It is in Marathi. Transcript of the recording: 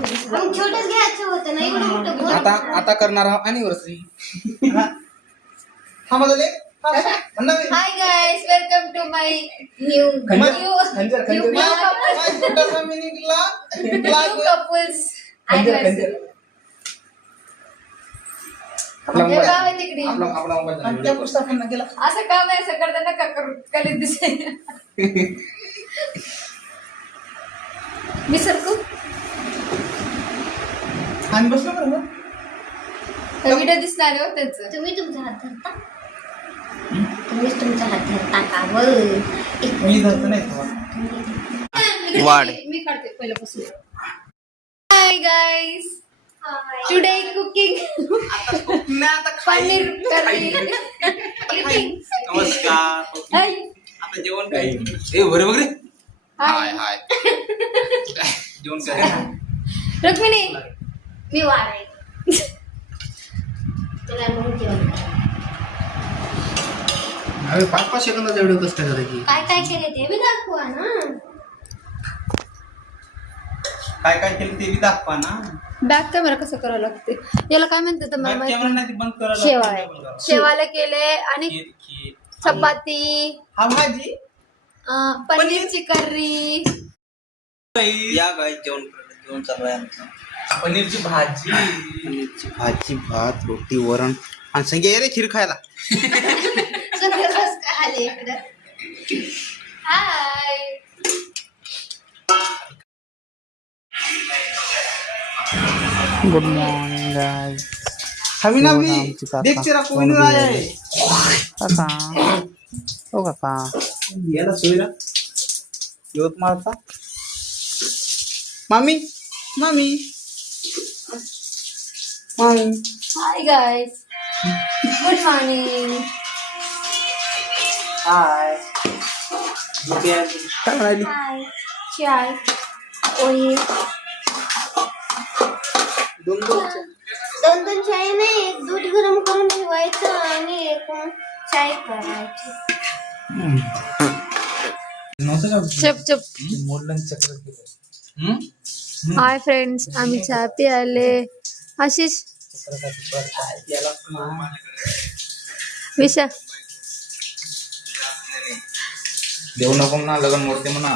छोटच घ्यायचं होतं ना एवढं मोठं घर. आता करणार आहोत anniversary. Hi guys, welcome to my new couples anniversary. असं काम आहे सगळं नका करू कलीत दिसे मी सरकू आणि बसलो बरं व्हिडिओ दिसणार हो त्याचं. तुम्ही तुमचा हात धरता, तुम्हीच तुमचा हात धरता का? मी धरत नाही वाढ. मी काढते पहिल्यापासून. Hi guys, today cooking paneer curry. नमस्कार. आता जेवण काय बरोबर रे. हाय हाय जेवण काय रुक्मिणी मी वाढ तुला म्हणून जेवण अरे 5-5 सेकंदाचा व्हिडिओ कसं काय करायची? काय काय केले ते मी दाखवा ना. काय काय केलं ते बी दाखवा ना. बॅक कॅमेरा कसं करावं लागते याला काय म्हणतात मला बॅक कॅमेरा नाही ते बंद करायला शेवाळे शेवाळे केले आणि खीर चपाती, हा भाजी पनीरची करी. या काय जेवण चालू आहे आमचं. पनीरची भाजी भात रोटी वरण आणि संगे रे खीर खायला. आले इकडं. Hi good morning guys. हवी ना भी देख तेरा कोई नहीं आया है काका ओ काका याला सोयरा योत मारता मामी मामी मामी. Hi guys, good morning. Hi काय म्हणाली? हाय चाय पोळी. दोन दोन चाय नाही, एक दूध गरम करून ठेवायचं आणि एक चाय करायची. चप चप. हाय फ्रेंड्स, आम्ही चहा प्यायले. आशिष विशा देऊ नको म्हणा लगन मोडते म्हणा.